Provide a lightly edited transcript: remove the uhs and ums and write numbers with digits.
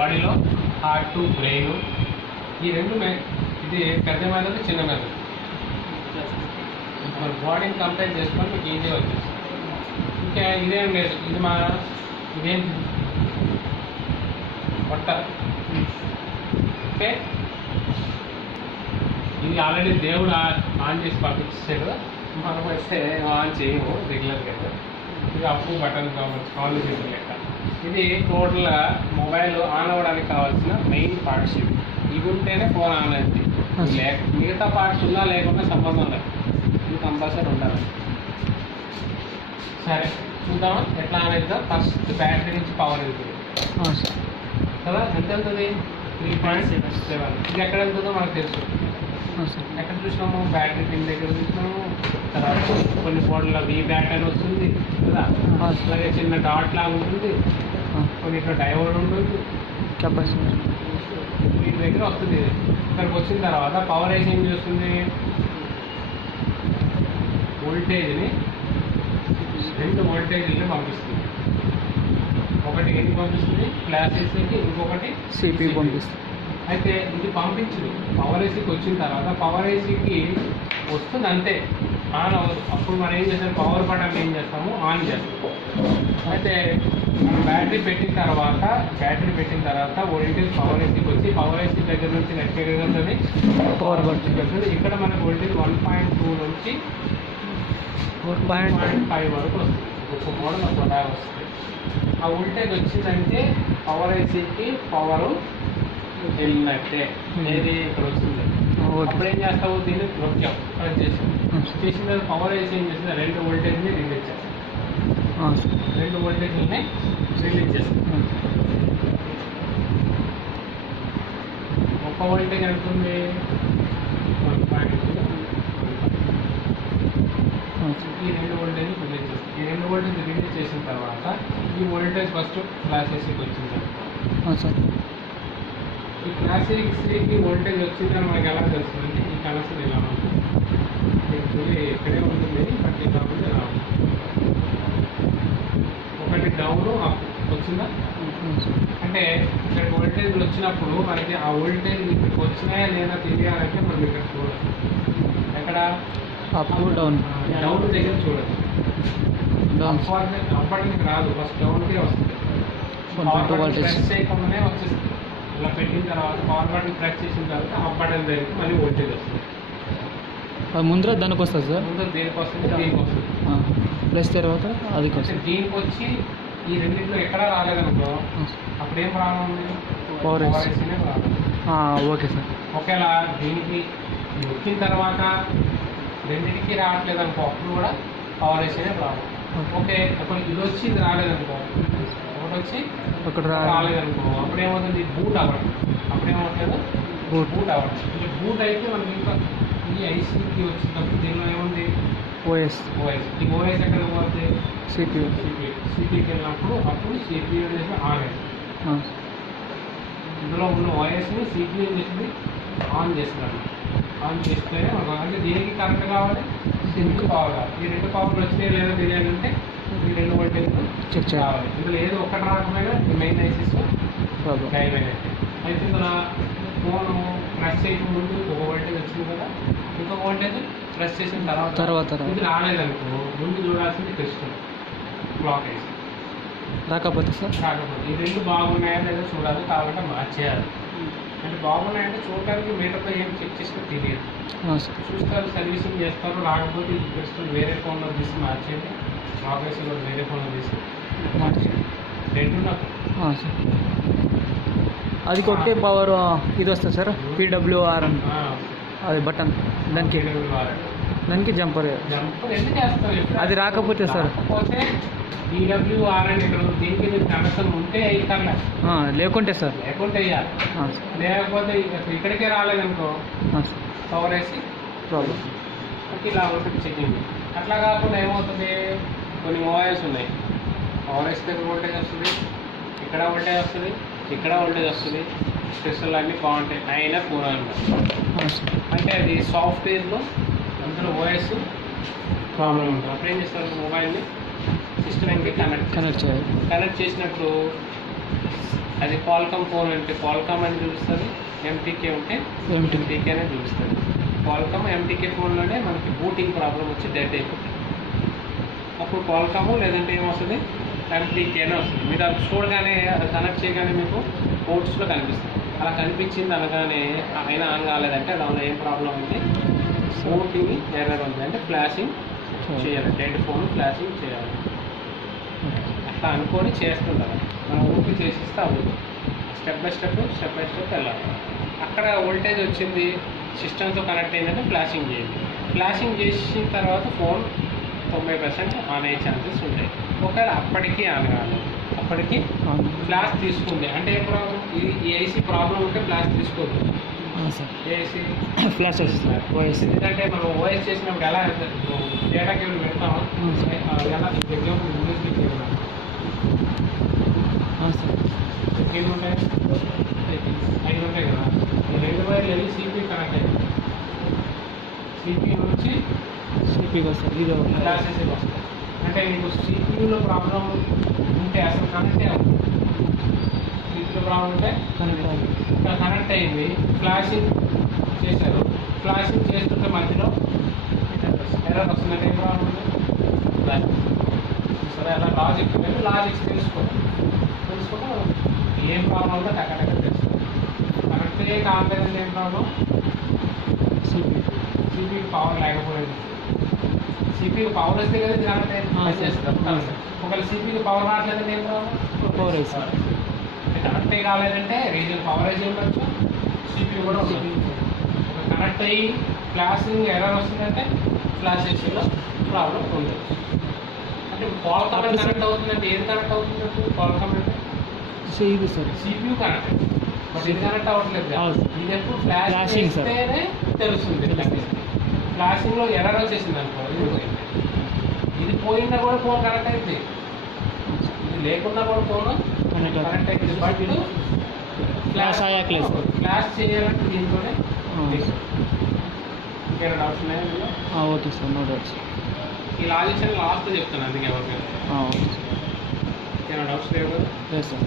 బాడీలో heart brain ఈ రెండు ఇది పెద్ద మెదడు చిన్న మెదడు. మన బాడీని కంపేర్ చేసుకొని మీకు ఈజీగా వచ్చేస్తుంది. ఇంకా ఇదేం లేదు, ఇదేంటి పొట్ట. ఓకే, ఇది ఆల్రెడీ దేవుడు ఆన్ చేసి పంపించాడు, మనం అయితే ఆన్ చేయము రెగ్యులర్గా. ఇది అప్పు బటన్ కావచ్చు, కాల్ చేసిన లెక్క. ఇది టోటల్గా మొబైల్ ఆన్ అవ్వడానికి కావాల్సిన మెయిన్ పార్ట్స్ ఇవి ఉంటేనే ఫోన్ ఆన్ అయింది. మిగతా పార్ట్స్ ఉన్నా లేకుండా సంబంధం లేదు, ఇది కంపల్సరీ ఉండాలి. సరే చూద్దామా ఎట్లా ఆన్ అవుతుందో. ఫస్ట్ బ్యాటరీ నుంచి పవర్ వెళ్తుంది కదా, ఎంత వెళ్తుంది? 3.7. ఇది ఎక్కడ వెళ్తుందో మనకు తెలుసు. ఎక్కడ చూసినాము? బ్యాటరీ పిన్ దగ్గర చూసినాము. తర్వాత కొన్ని బోర్డులో వీ బ్యాట్ అని వస్తుంది కదా, అలాగే చిన్న డాట్ లాగా ఉంటుంది, కొన్ని ఇక్కడ డైవర్డ్ ఉంటుంది, వీటి దగ్గర వస్తుంది. ఇక్కడికి వచ్చిన తర్వాత పవర్ ఏసీ ఏం చేస్తుంది? వోల్టేజ్ని 2 వోల్టేజ్ని పంపిస్తుంది. ఒకటి ఎన్ని పంపిస్తుంది? ఫ్లాష్ ఏసీకి, ఇంకొకటి సిపియు పంపిస్తుంది. అయితే ఇది పంపించదు. పవర్ ఏసీకి వచ్చిన తర్వాత పవర్ ఏసీకి వస్తుంది అంతే, ఆన్ అవ్వదు. అప్పుడు మనం ఏం చేస్తాం? పవర్ బటన్ ఏం చేస్తాము? ఆన్ చేస్తాము. అయితే మనం బ్యాటరీ పెట్టిన తర్వాత వోల్టేజ్ పవర్ ఏసీకి వచ్చి పవర్ ఏసీ దగ్గర నుంచి ఎక్కడ ఉంటుంది? పవర్ బటన్ వస్తుంది. ఇక్కడ మనకు వోల్టేజ్ 1.2 నుంచి 4.5 వరకు వస్తుంది. ఒక మోడల్ ఒక వస్తుంది. ఆ వోల్టేజ్ వచ్చిందంటే పవర్ ఏసీకి పవరు వెళ్ళినట్టే. ఏది ఇక్కడ వస్తుంది. అప్పుడు ఏం చేస్తావు? దీన్ని నొక్కావు, ప్రెస్ చేసిన తర్వాత పవర్ ఏసీ ఏం చేస్తుంది? 2 వోల్టేజ్ని రిలీజ్ చేస్తాం. 2 వోల్టేజ్ని రిలీజ్ చేస్తాం. ఒక వోల్టేజ్ ఎంత? 1.2. ఈ 2 వోల్టేజ్ రిలీజ్ చేస్తాం. ఈ 2 వోల్టేజ్ రిలీజ్ చేసిన తర్వాత ఈ వోల్టేజ్ ఫస్ట్ ఫ్లాష్ ఏసీకి వచ్చింది. ఈ ఫ్లాష్ ఏసీకి వోల్టేజ్ వచ్చిందని మనకి ఎలా తెలుస్తుందంటే ఈ కనెక్షన్ ఇలా ఉంటుంది. ఇక్కడే ఉంటుంది, బట్ ఇలా ఉంది, ఎలా ఉంటుంది. ఒకటి డౌన్ అప్ వచ్చిందా అంటే ఇక్కడ వోల్టేజ్ వచ్చినప్పుడు మనకి ఆ వోల్టేజ్ ఇక్కడికి వచ్చినాయా లేదా తెలియాలంటే మనం ఇక్కడ చూడచ్చు. ఎక్కడ? అప్ డౌన్ దగ్గర చూడచ్చు. అప్పటికి రాదు, ఫస్ట్ డౌన్కే వస్తుంది. ప్రెస్ చేయకుండానే వచ్చేస్తుంది. ఇలా పెట్టిన తర్వాత పవర్ బటన్ ప్రెస్ చేసిన తర్వాత అప్ బటన్ దగ్గరికి మళ్ళీ వోల్టేజ్ వస్తుంది. ముందర దానికి వస్తుంది సార్, ముందర దేనికి వస్తుంది? దీనికి వస్తుంది. ప్లస్ తర్వాత అది దీనికి వచ్చి ఈ రెండింటిలో ఎక్కడా రాలేదనుకో అప్పుడు ఏం ప్రాబ్లం ఉంది? పవర్ ఏసీనే ప్రాబ్లం. Okay sir. ఒకవేళ దీనికి వచ్చిన తర్వాత రెండింటికి రావట్లేదు అనుకో అప్పుడు కూడా పవర్ ఏసీనే ప్రాబ్లం. ఓకే, ఒకటి ఇది వచ్చి ఇది రాలేదనుకో, ఒకటి వచ్చి రాలేదనుకో అప్పుడు ఏమవుతుంది? బూట్ అవ్వడం. అప్పుడు ఏమవుతుంది? బూట్ అవ్వడం. బూట్ అయితే మనకి ఇంకా ఈ ఐసీకి వచ్చినప్పుడు దీనిలో ఏముంది? ఓఎస్. ఈ ఓఎస్ ఎక్కడ పోతే సిపియూకి వెళ్ళినప్పుడు అప్పుడు సిపియూ చేసి ఆన్ అయింది. ఇందులో ఉన్న ఓఎస్ని సిపియూ చేసింది ఆన్ చేస్తున్నాడు. ఆన్ చేస్తేనే మనకు అంటే దీనికి కరెక్ట్ కావాలి, దీనికి పవర్ కావాలి. ఈ 2 పవర్లు వచ్చినాయి లేదా తెలియాలంటే ఈ 2 వోల్టేజ్ చెక్ చేయాలి. ఇందులో ఏదో ఒకటి రాకపోయినా ఈ మెయిన్ ఐసీస్ డైవ్ అయినట్టు. అయితే ఇందులో ఫోను ప్రెస్ చేయడం ముందు ఒక వోల్టేజ్ వచ్చింది కదా, ఇంకొక వోల్టేజ్ ప్రెస్ చేసిన తర్వాత ఇది రాలేదనుకో ముందు చూడాల్సింది క్రిస్టల్ క్లాక్ వేసి రాకపోతే సార్ ఈ 2 బాగున్నాయా లేదా చూడాలి, కావాలంటే మార్చేయాలి. అంటే బాగున్నాయంటే చూడడానికి మీటర్తో ఏం చెక్ చేసుకుని తెలియదు. చూస్తారు, సర్వీసింగ్ చేస్తారు. రాకపోతే ఈ క్రిస్టల్ వేరే ఫోన్లో తీసి మార్చేయండి, క్లాక్ వేసి కూడా వేరే ఫోన్లో తీసి మార్చేయండి. 2 నాకు అది కొట్టే పవర్ ఇది వస్తుంది సార్, PWR అని అది బటన్, దానికి జంపర్ ఎందుకు చేస్తారు? అది రాకపోతే సార్ DWR అని ఇక్కడ దీనికి మీరు కనెక్షన్ ఉంటే ఇక్కర్లే, లేకుంటే సార్ వేయాలి. లేకపోతే ఇక్కడికే రాలేదనుకో పవర్ వేసి ప్రాబ్లం ఇలా ఉంటుంది చెకింగ్. అట్లా కాకుండా ఏమవుతుంది? కొన్ని మొబైల్స్ ఉన్నాయి, పవర్ వేసి దగ్గర వోల్టేజ్ వస్తుంది, ఇక్కడ వోల్టేజ్ వస్తుంది, ఇక్కడ వోల్టేజ్ వస్తుంది, క్రిస్టల్ అన్నీ బాగుంటాయి, అయినా పూరా అంటే అది సాఫ్ట్వేర్లో అందులో ఓఎస్ ప్రాబ్లం ఉంటుంది. అప్పుడు ఏం చేస్తారు? మొబైల్ని సిస్టమ్కి కనెక్ట్ చేయాలి. కనెక్ట్ చేసినప్పుడు అది క్వాల్కమ్ ఫోన్ అంటే క్వాల్కమ్ అని చూపిస్తుంది, ఎంటీకే ఉంటే ఎంటీకే అని చూపిస్తుంది. క్వాల్కమ్ ఎంటీకే ఫోన్లోనే మనకి బూటింగ్ ప్రాబ్లం వచ్చి డెడ్ అయిపోతుంది. అప్పుడు క్వాల్కమ్ లేదంటే ఏమొస్తుంది, ఎంటీకే అని వస్తుంది. మీరు అది చూడగానే అది కనెక్ట్ చేయగానే మీకు పోర్ట్స్లో కనిపిస్తుంది. అలా కనిపించింది అనగానే అయినా ఆన్ కాలేదంటే దానిలో ఏం ప్రాబ్లం ఉంది, బూటింగ్ ఎర్రర్ ఉంది, అంటే ఫ్లాషింగ్ చేయాలి, డెడ్ ఫోన్ ఫ్లాషింగ్ చేయాలి. అట్లా అనుకొని చేస్తుండాలి. మనం ఊపి చేసిస్తే అవ్వదు. స్టెప్ బై స్టెప్ వెళ్ళాలి. అక్కడ వోల్టేజ్ వచ్చింది, సిస్టమ్తో కనెక్ట్ అయిందంటే ఫ్లాషింగ్ చేయండి. ఫ్లాషింగ్ చేసిన తర్వాత ఫోన్ 90% ఆన్ అయ్యే ఛాన్సెస్ ఉంటాయి. ఒకవేళ అప్పటికీ ఆన్ కాలేదు, అప్పటికి ఫ్లాష్ తీసుకుంది అంటే ఏ ప్రాబ్లం, ఈ ఏసీ ప్రాబ్లం ఉంటే ఫ్లాష్ తీసుకోవద్దు. ఏసీ ఫ్లాష్ ఓఎస్ ఎందుకంటే మనం ఓఎస్ చేసినప్పుడు ఎలా డేటా కేబుల్ పెడతామో ఎలా ఎగ్జాంపుల్ యూఎస్బీ కేబుల్ ఎన్ని ఉంటాయి, 5 ఉంటాయి కదా. ఈ 2 వైర్లు వెళ్ళి సిపి కనెక్ట్ అయ్యింది. సిపి నుంచి సిపికి వస్తుంది, ఇది ఫ్లాషెస్ వస్తాయి. అంటే మీకు సిపియూలో ప్రాబ్లం ఉంటే అసలు కనెక్టే అవుతుంది. సిపియూలో ప్రాబ్లం ఉంటే కనెక్ట్ అయ్యింది, ఫ్లాషింగ్ చేశారు. ఫ్లాషింగ్ చేస్తుంటే మధ్యలో ఎర్రర్ వస్తుందంటే ఏం ప్రాబ్లం ఉంది, సరే అలా లాజిక్స్ తెలుసుకుంటే ఏం ప్రాబ్లం ఉందో టక్క తెలుస్తుంది. కరెక్ట్గా కాలేదంటే ఏం ప్రాబ్లం, సిపికి పవర్ లేకపోలేదు. సిపికి పవర్ వస్తే కదా ఇది కనెక్ట్ చేస్తుంది. ఒకవేళ సిపికి పవర్ రావట్లేదంటే ఏం ప్రాబ్లం, పవర్ వేస్తారు. కనెక్ట్ కాలేదంటే రీజన్ పవరేజ్ ఉండొచ్చు, సిపియూ కూడా ఉండొచ్చు. కనెక్ట్ అయ్యి ఫ్లాషింగ్ ఎర్రర్ వస్తుందంటే ఫ్లాష్ చేసేలో ప్రాబ్లం ఉండొచ్చు. అంటే క్వాల్కమ్ కనెక్ట్ అవుతుందంటే ఏది కనెక్ట్ అవుతుందంటే క్వాల్కమ్ అంటే ఇది సార్ సిపియూ కనెక్ట్, బట్ ఇది కనెక్ట్ అవ్వట్లేదు. ఇది ఎప్పుడు ఫ్లాష్ చేస్తేనే తెలుస్తుంది. ఫ్లాషింగ్లో ఎర్రర్ వచ్చేసింది అనుకో, ఇది పోయినా కూడా ఫోన్ కనెక్ట్ అయింది, ఇది లేకుండా కూడా ఫోన్ కనెక్ట్ అయింది. బట్ ఫ్లాష్ అయ్యాకలేదు, ఫ్లాష్ చేయాలంటే దీంట్లోనే. ఇంకేమైనా డౌట్స్ ఉన్నాయా? Okay sir, no doubts. ఈ లాజిక్స్ అని లాస్ట్ చెప్తాను, అందుకే ఎవరికైనా ఓకే సార్. ఏమైనా డౌట్స్ లేవు కదా? లేదు సార్.